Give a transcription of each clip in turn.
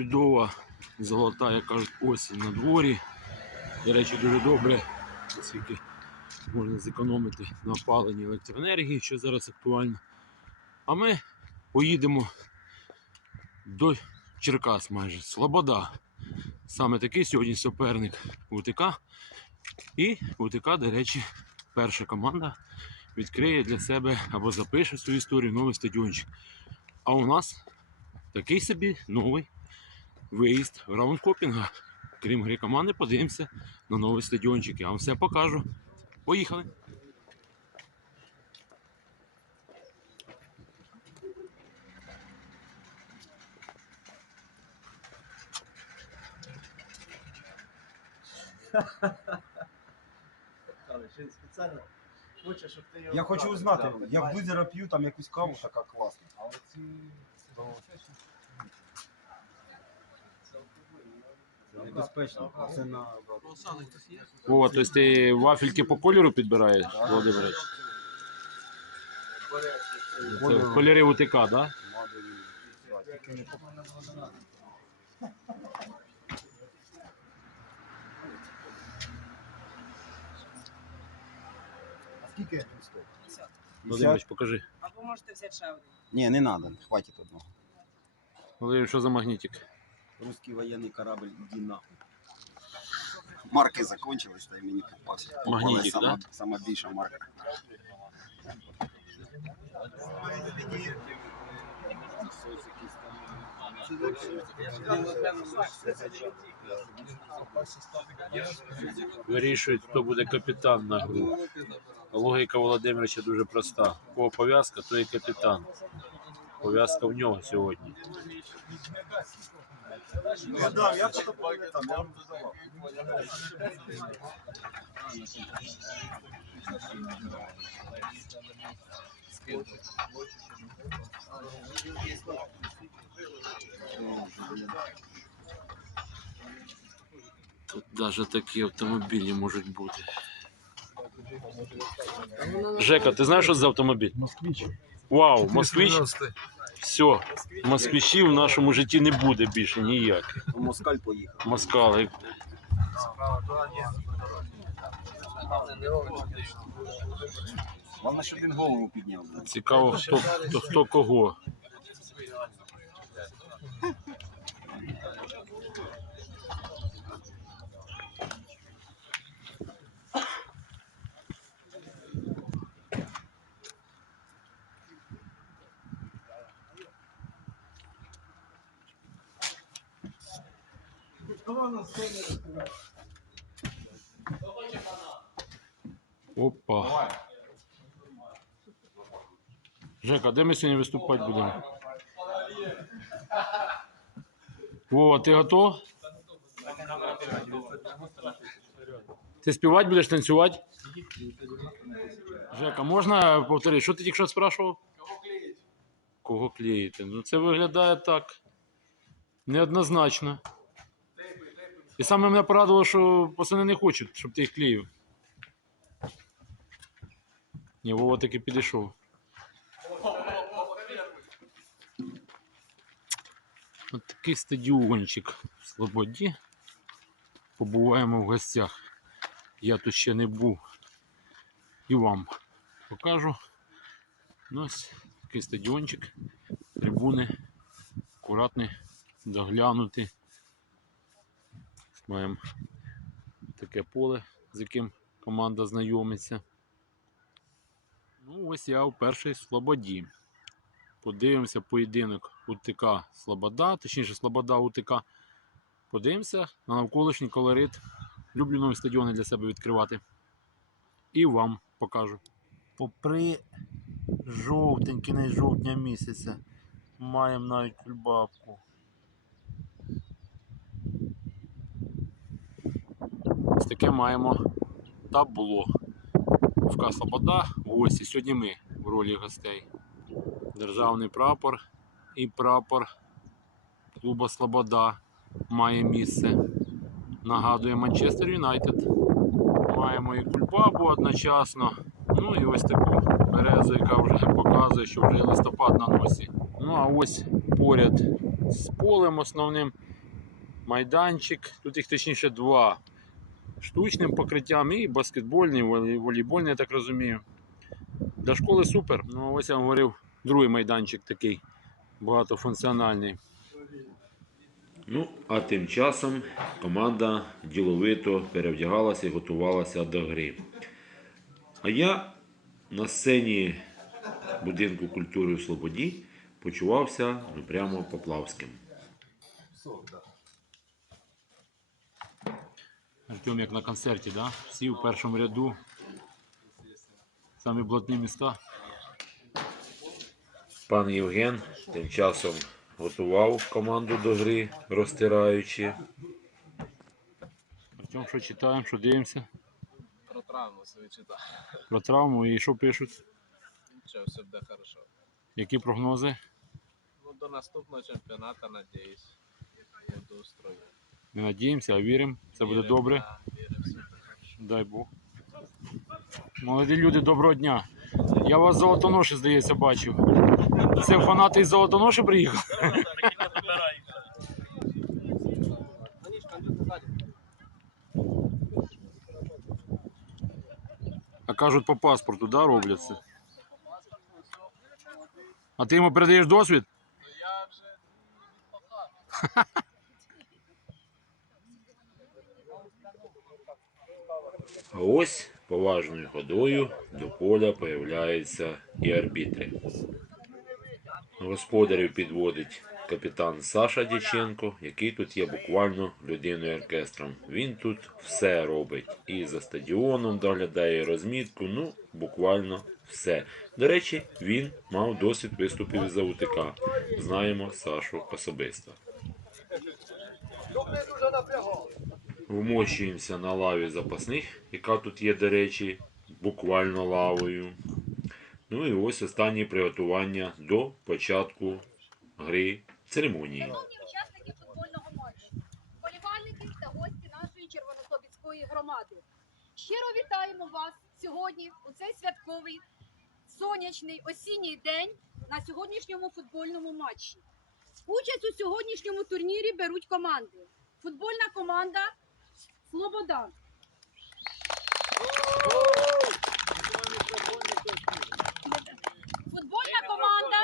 чудова, золота, як кажуть, осінь на дворі. До речі, дуже добре, оскільки можна зекономити на опаленні електроенергії, що зараз актуально. А ми поїдемо до Черкас майже. Слобода. Саме такий сьогодні суперник УТК. І УТК, до речі, перша команда відкриє для себе або запише свою історію новий стадіончик. А у нас такий собі новий виїзд в раунд. Крім гри команди, подивимося на новий стадіончик. Я вам все покажу. Поїхали! Але ще спеціально хоче, щоб ти його Я хочу узнати, Так, я в бачиш? Дузера п'ю там якусь каву така класна. Але ці Небезпечно. Це на О, тобто ти вафельки по кольору підбираєш, Володимирович? Це кольори УТК, так? Да? А скільки? Володимирович, покажи. Або можете взяти ще один. Ні, не треба, хватить одного. Володимир, що за магнітик? Русский воєнний корабль, іди нахуй. Марки закончились, та й мені попався. Магнітик, сама, да? сама більша марка. Вирішують, хто буде капітан на гру. Логіка Володимировича дуже проста. У кого пов'язка, то і капітан. Пов'язка в нього сьогодні. Я дам, я потім там, я вам додавав. Тут навіть такі автомобілі можуть бути. Жека, ти знаєш, що це за автомобіль? Москвич. Вау, москвич. Все, москвичів в нашому житті не буде більше ніяк. Москаль поїхав. Москали. Головне, щоб він голову підняв. Цікаво, хто, хто, хто кого. Опа. Жека, де ми сьогодні виступати будемо? Вова, ти готов? Ти співати будеш танцювати? Жека, можна повторити, що ти тільки що спрашував? Кого клеїти? Кого клеїти? Ну це виглядає так. Неоднозначно. І саме мене порадило, що пацани не хочуть, щоб ти їх клеїв. Ні, Вова таки підійшов. От такий стадіончик в Слободі. Побуваємо в гостях. Я тут ще не був. І вам покажу. Ну, ось такий стадіончик. Трибуни. Акуратний, доглянути. Маємо таке поле, з яким команда знайомиться. Ну, ось я у першій Слободі. Подивимося поєдинок УТК Слобода, точніше Слобода УТК. Подивимося на навколишній колорит. Люблю нові стадіони для себе відкривати. І вам покажу. Попри жовтень, кінець жовтня місяця, маємо навіть кульбабку. Ось таке маємо табло. ФК Слобода в гості. Сьогодні ми в ролі гостей. Державний прапор і прапор клуба Слобода має місце. Нагадує Манчестер Юнайтед. Маємо і кульбабу одночасно. Ну і ось таку березу, яка вже показує, що вже листопад на носі. Ну а ось поряд з полем основним майданчик. Тут їх точніше два. Штучним покриттям і баскетбольний, волей- волейбольний, я так розумію. Для школи супер. Ну, ось я вам говорив, другий майданчик такий багатофункціональний. Ну, а тим часом команда діловито перевдягалася і готувалася до гри. А я на сцені будинку культури в Слободі почувався ну, прямо поплавським. Артем як на концерті, да? Всі в першому ряду. Самі блатні міста. Пан Євген тим часом готував команду до гри, розтираючи. Артем, що читаємо, що дивимося? Про травму свою читав. Про травму і що пишуть? Що все буде хорошо. Які прогнози? Ну, до наступного чемпіонату, надіюсь, буду у строю. Не надіємося, а віримо. Буде добре. все буде хорошо. Дай Бог. Молоді люди, доброго дня. Я вас Золотоноші, здається, бачив. Це фанати із Золотоноші приїхали? А кажуть, по паспорту, да, роблять це? А ти йому передаєш досвід? Я вже А ось поважною ходою до поля появляються і арбітри. Господарів підводить капітан Саша Дяченко, який тут є буквально людиною оркестром. Він тут все робить. І за стадіоном доглядає розмітку, ну, буквально все. До речі, він мав досвід виступів із АУТК. Знаємо Сашу особисто. Вмощуємося на лаві запасних, яка тут є, до речі, буквально лавою. Ну і ось останні приготування до початку гри церемонії. Учасники футбольного матчу, вболівальники та гості нашої Червонослобідської громади. Щиро вітаємо вас сьогодні у цей святковий сонячний осінній день на сьогоднішньому футбольному матчі. Участь у сьогоднішньому турнірі беруть команди. Футбольна команда Слобода. Футбольна команда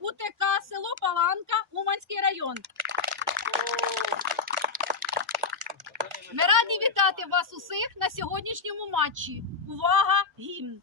УТК село Паланка, Уманський район. Ми раді вітати вас усіх на сьогоднішньому матчі. Увага! Гімн!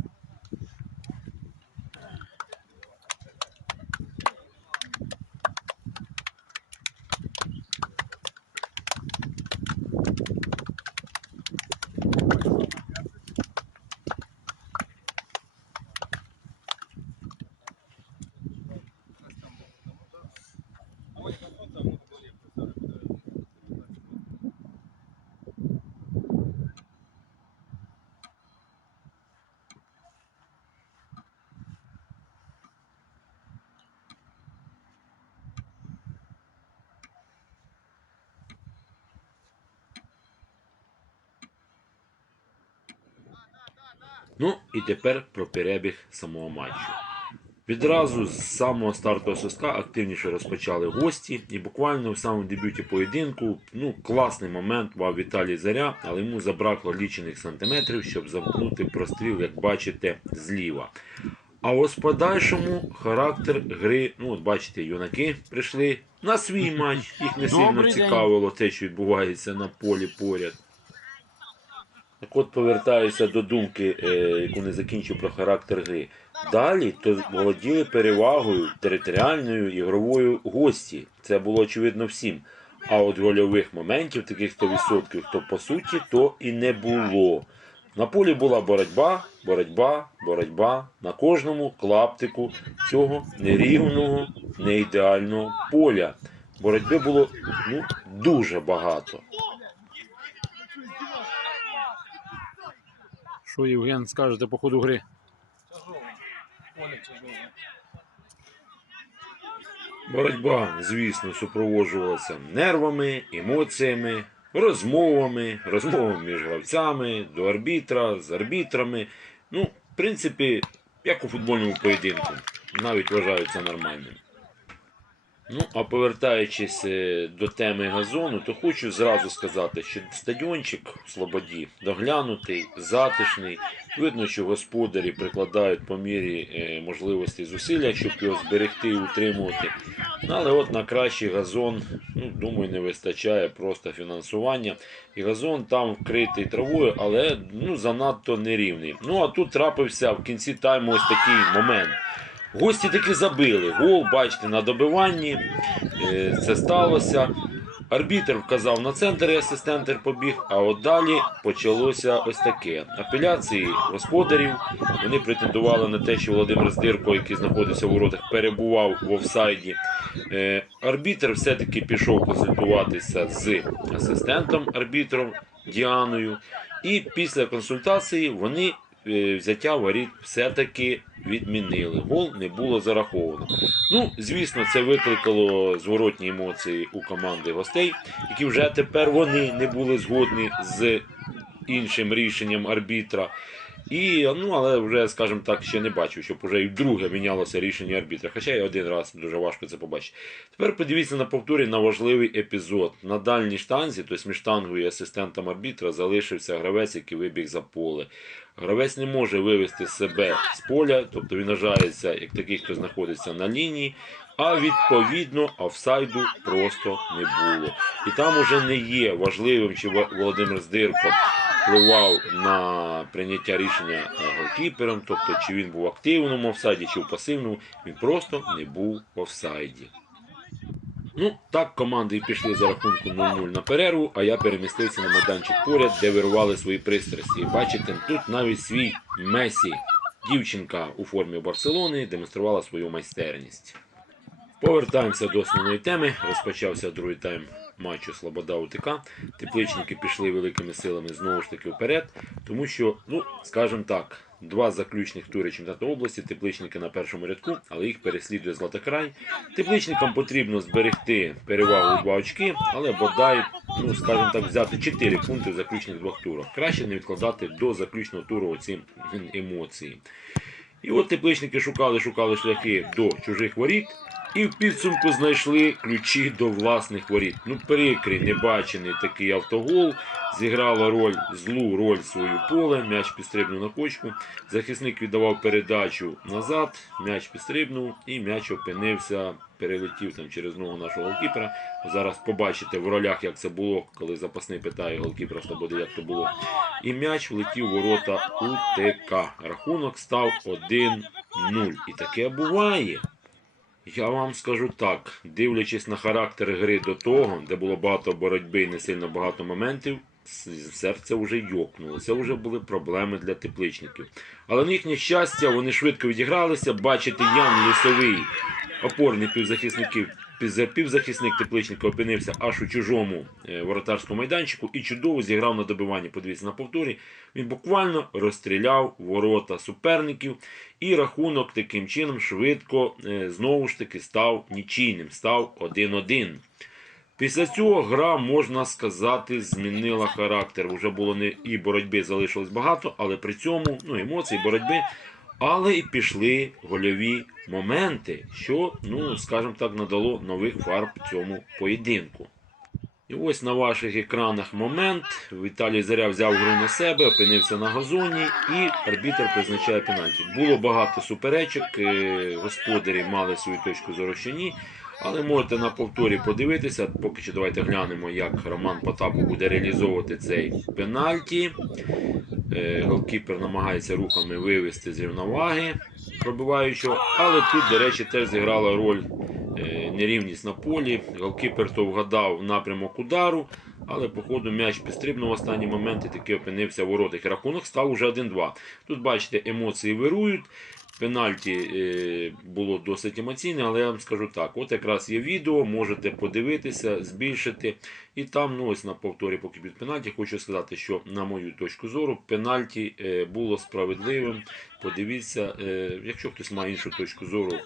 Ну і тепер про перебіг самого матчу. Відразу з самого стартового соска активніше розпочали гості, і буквально в самому дебюті поєдинку ну, класний момент мав Віталій Заря, але йому забракло лічених сантиметрів, щоб замкнути простріл, як бачите, зліва. А ось в подальшому характер гри, ну от бачите, юнаки прийшли на свій матч. Їх не сильно цікавило те, що відбувається на полі поряд. Так от повертаюся до думки, е, яку не закінчив про характер гри. Далі то володіли перевагою територіальною ігровою гості. Це було очевидно всім. А от гольових моментів, таких 100%, то по суті то і не було. На полі була боротьба, боротьба, боротьба на кожному клаптику цього нерівного, неідеального поля. Боротьби було ну, дуже багато. Що, Євген, скажете по ходу гри? Боротьба, звісно, супроводжувалася нервами, емоціями, розмовами, розмовами між гравцями, до арбітра, з арбітрами. Ну, в принципі, як у футбольному поєдинку. Навіть вважаю це нормальним. Ну, а повертаючись е, до теми газону, то хочу зразу сказати, що стадіончик в Слободі доглянутий, затишний. Видно, що господарі прикладають по мірі е, можливості зусилля, щоб його зберегти і утримувати. Ну, але от на кращий газон, ну, думаю, не вистачає просто фінансування. І газон там вкритий травою, але ну, занадто нерівний. Ну а тут трапився в кінці тайму ось такий момент. Гості таки забили. Гол, бачите, на добиванні. Е, Це сталося. Арбітр вказав на центр і асистентер побіг, а от далі почалося ось таке. Апеляції господарів. Вони претендували на те, що Володимир Здирко, який знаходився в воротах, перебував в офсайді. Е, Арбітр все-таки пішов консультуватися з асистентом арбітром Діаною. І після консультації вони взяття воріт все-таки відмінили. Гол не було зараховано. Ну, звісно, це викликало зворотні емоції у команди гостей, які вже тепер вони не були згодні з іншим рішенням арбітра. І, ну, але вже, скажімо так, ще не бачив, щоб вже і вдруге мінялося рішення арбітра. Хоча і один раз дуже важко це побачити. Тепер подивіться на повторі на важливий епізод. На дальній штанзі, тобто між штангою і асистентом арбітра, залишився гравець, який вибіг за поле. Гравець не може вивести себе з поля, тобто він вважається як такий, хто знаходиться на лінії, а відповідно офсайду просто не було. І там уже не є важливим, чи Володимир Здирко впливав на прийняття рішення е, голкіпером, тобто чи він був в активному офсайді, чи в пасивному, він просто не був в офсайді. Ну, так команди і пішли за рахунку 0-0 на перерву, а я перемістився на майданчик поряд, де вирували свої пристрасті. Бачите, тут навіть свій Месі, дівчинка у формі Барселони, демонструвала свою майстерність. Повертаємося до основної теми. Розпочався другий тайм матчу Слобода УТК. Тепличники пішли великими силами знову ж таки вперед, тому що, ну, скажімо так, два заключних тури чемпіонату області, тепличники на першому рядку, але їх переслідує Златокрай. Тепличникам потрібно зберегти перевагу у два очки, але бодай, ну, скажімо так, взяти 4 пункти в заключних двох турах. Краще не відкладати до заключного туру оці емоції. І от тепличники шукали, шукали шляхи до чужих воріт. І в підсумку знайшли ключі до власних воріт. Ну, прикрий, небачений такий автогол. Зіграла роль злу роль свою поле. М'яч підстрибнув на кочку. Захисник віддавав передачу назад. М'яч підстрибнув і м'яч опинився, перелетів там через ногу нашого голкіпера. Зараз побачите в ролях, як це було, коли запасний питає голкіпера Слободи, як то було. І м'яч влетів в ворота УТК. Рахунок став 1-0. І таке буває. Я вам скажу так, дивлячись на характер гри до того, де було багато боротьби і не сильно багато моментів, серце вже йокнуло. Це вже були проблеми для тепличників. Але на їхнє щастя, вони швидко відігралися. Бачите, Ян Лісовий, опорний півзахисників, півзахисник тепличника опинився аж у чужому е, воротарському майданчику і чудово зіграв на добиванні. Подивіться на повторі. Він буквально розстріляв ворота суперників. І рахунок таким чином швидко е, знову ж таки став нічийним, став 1-1. Після цього гра, можна сказати, змінила характер. Уже було не і боротьби залишилось багато, але при цьому ну, емоцій, боротьби. Але і пішли гольові моменти, що, ну, скажімо так, надало нових фарб цьому поєдинку. І ось на ваших екранах момент. Віталій Заря взяв гру на себе, опинився на газоні, і арбітр призначає пенальті. Було багато суперечок, е, господарі мали свою точку зору ще ні. Але можете на повторі подивитися. Поки що давайте глянемо, як Роман Потапов буде реалізовувати цей пенальті. Е, Голкіпер намагається рухами вивести з рівноваги пробиваючого, але тут, до речі, теж зіграла роль е, нерівність на полі. Голкіпер то вгадав напрямок удару, але по ходу м'яч підстрибнув в останній момент і таки опинився в воротах. Рахунок став уже 1-2. Тут бачите, емоції вирують. Пенальті е, було досить емоційне, але я вам скажу так: от якраз є відео, можете подивитися, збільшити. І там, ну ось на повторі, поки під пенальті, хочу сказати, що на мою точку зору, пенальті е, було справедливим. Подивіться, е, якщо хтось має іншу точку зору,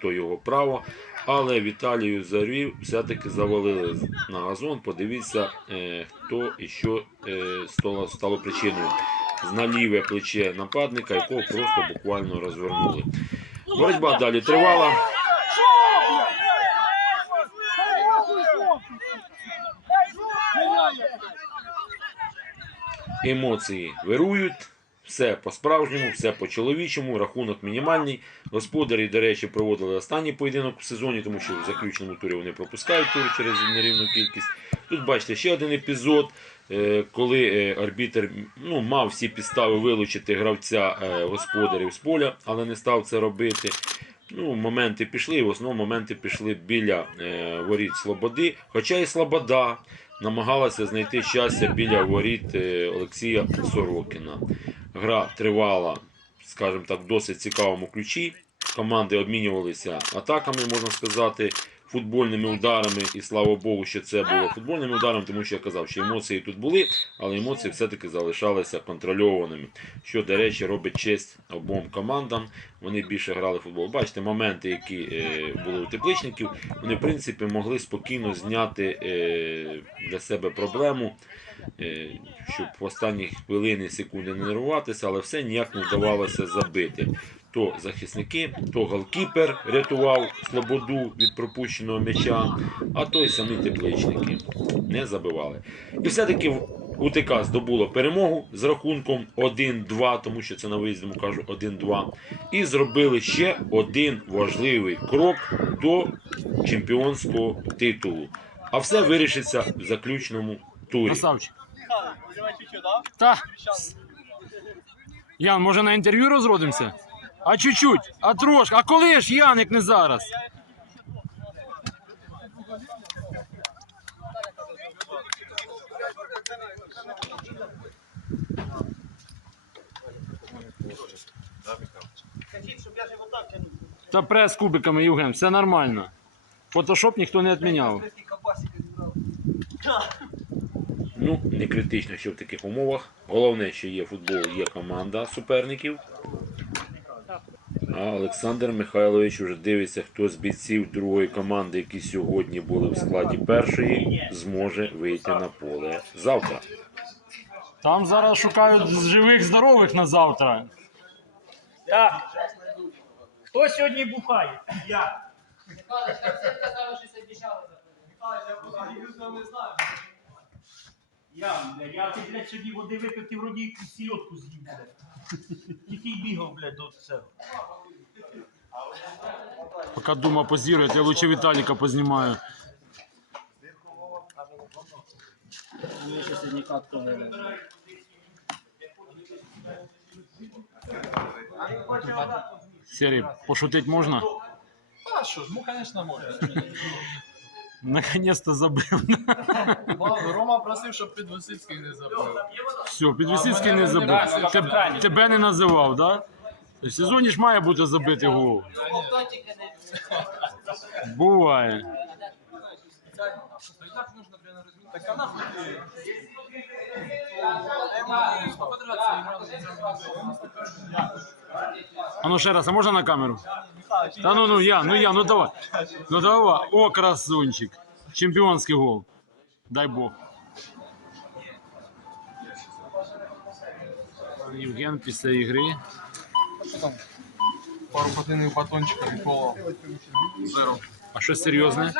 то його право. Але Віталію Зарвів все-таки завалили на газон. Подивіться, хто і що стало причиною. На ліве плече нападника, якого просто буквально розвернули. Боротьба далі тривала. Емоції вирують. Все по-справжньому, все по-чоловічому, рахунок мінімальний. Господарі, до речі, проводили останній поєдинок в сезоні, тому що в заключному турі вони пропускають тур через нерівну кількість. Тут бачите ще один епізод, е, коли е, арбітер ну, мав всі підстави вилучити гравця е, господарів з поля, але не став це робити. Ну, моменти пішли, і в основному моменти пішли біля воріт Слободи. Хоча і Слобода намагалася знайти щастя біля воріт Олексія Сорокіна. Гра тривала, скажімо так, в досить цікавому ключі. Команди обмінювалися атаками, можна сказати, футбольними ударами. І слава Богу, що це було футбольними ударами, тому що я казав, що емоції тут були, але емоції все-таки залишалися контрольованими. Що, до речі, робить честь обом командам. Вони більше грали в футбол. Бачите, моменти, які е, були у тепличників, вони в принципі могли спокійно зняти е, для себе проблему, щоб в останні хвилини, секунди не нервуватися, але все ніяк не вдавалося забити. То захисники, то голкіпер рятував Слободу від пропущеного м'яча, а то й самі тепличники не забивали. І все-таки УТК здобуло перемогу з рахунком 1-2, тому що це на виїздному кажу 1-2. І зробили ще один важливий крок до чемпіонського титулу. А все вирішиться в заключному турі. Красавчик. Та. Ян, може на інтерв'ю розродимося? А чуть-чуть, а трошки. А коли ж Ян, як не зараз? Хотіть, щоб я живота тянув. Та прес з кубиками, Євген, все нормально. Фотошоп ніхто не відміняв. Ну, не критично, що в таких умовах. Головне, що є футбол, є команда суперників. А Олександр Михайлович вже дивиться, хто з бійців другої команди, які сьогодні були в складі першої, зможе вийти на поле завтра. Там зараз шукають живих, здорових на завтра. Так. Хто сьогодні бухає? Я. Я, блядь, я ти, блядь, сьогодні води випив, ти вроді якусь сільотку з'їв, блядь. Тільки й бігав, блядь, до цього. Поки дума позірує, я лучше Віталіка познімаю. Мені ще сьогодні катку не Сергій, пошутить можна? А що ж, ну, звісно, можна. Наконец-то забив. Рома просив, щоб під Висицький не забив. Все, Підвісицький не забив. Теб- тебе не називав, так? Да? В сезоні ж має бути забитий гол. Буває. А ну ще раз, а можна на камеру? Та ну ну я, ну я, ну давай. Ну давай. О, красунчик. Чемпіонський гол. Дай Бог. Євген після ігри. Пару патинів батончика і коло. Зеро. А що серйозне?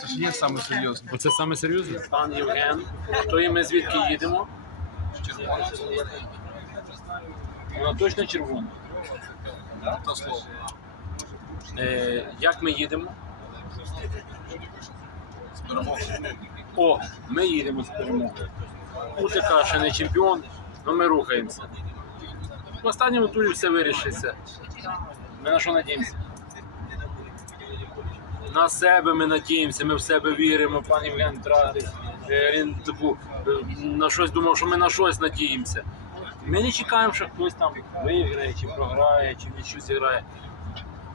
Це ж є саме серйозне. Оце саме серйозне? Пан Євген. То і ми звідки їдемо? Червона. Вона точно червона. Та слово. Е, як ми їдемо? З перемогою. О, ми їдемо з перемогою. УТК ще не чемпіон, але ми рухаємося. В останньому турі все вирішиться. Ми на що надіємося? На себе ми надіємося, ми в себе віримо, пан Євген Він типу, е, на щось думав, що ми на щось надіємося. Ми не чекаємо, що хтось там виграє, чи програє, чи нічого зіграє.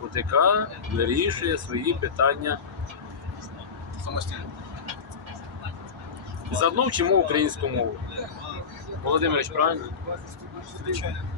ОТК вирішує свої питання. Самостійно. Заодно вчимо українську мову. Володимирович, правильно? Звичайно.